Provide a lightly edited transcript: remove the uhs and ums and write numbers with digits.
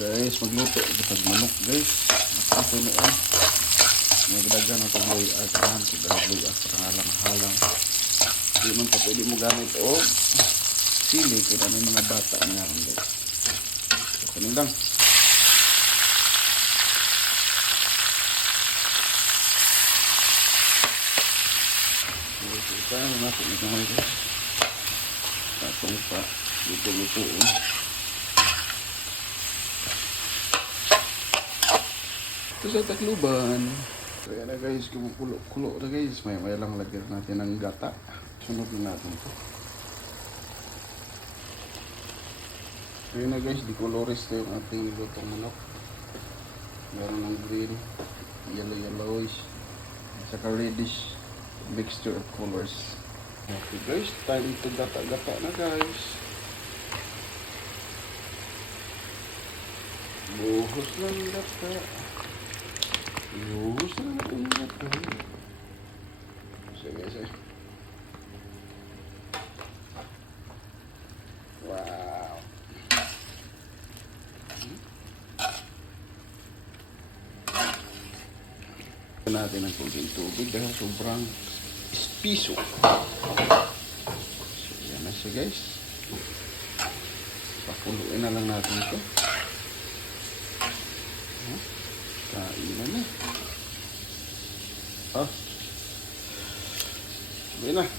Guys, magluto pag manok guys. Ito noon. Nagdagan ang pagloy at kahan sa dagloy at halang-halang. Hindi man pa pwede mo gamit o sili kaya may mga bata nga guys. So, kanin lang. Ito na natin ito ngayon guys. Tatong pa luto-lutoon. Ito sa Tacloban. Kaya na guys, kumukulo na guys. May lang lagyan natin ng gata. Sunod na natin ito. Kaya na guys, di colores ito yung ating lutong manok. Meron ng green, yellowish, saka reddish mixture of colors. Okay guys, time to gata-gata na guys. Buhos lang gata. Buhos lang gata. Sige guys. Wow. Natin ang tubig dahil sobrang piso. So, yan na siya guys. Pakuluin na lang natin ito. Kainan na. Sabi na.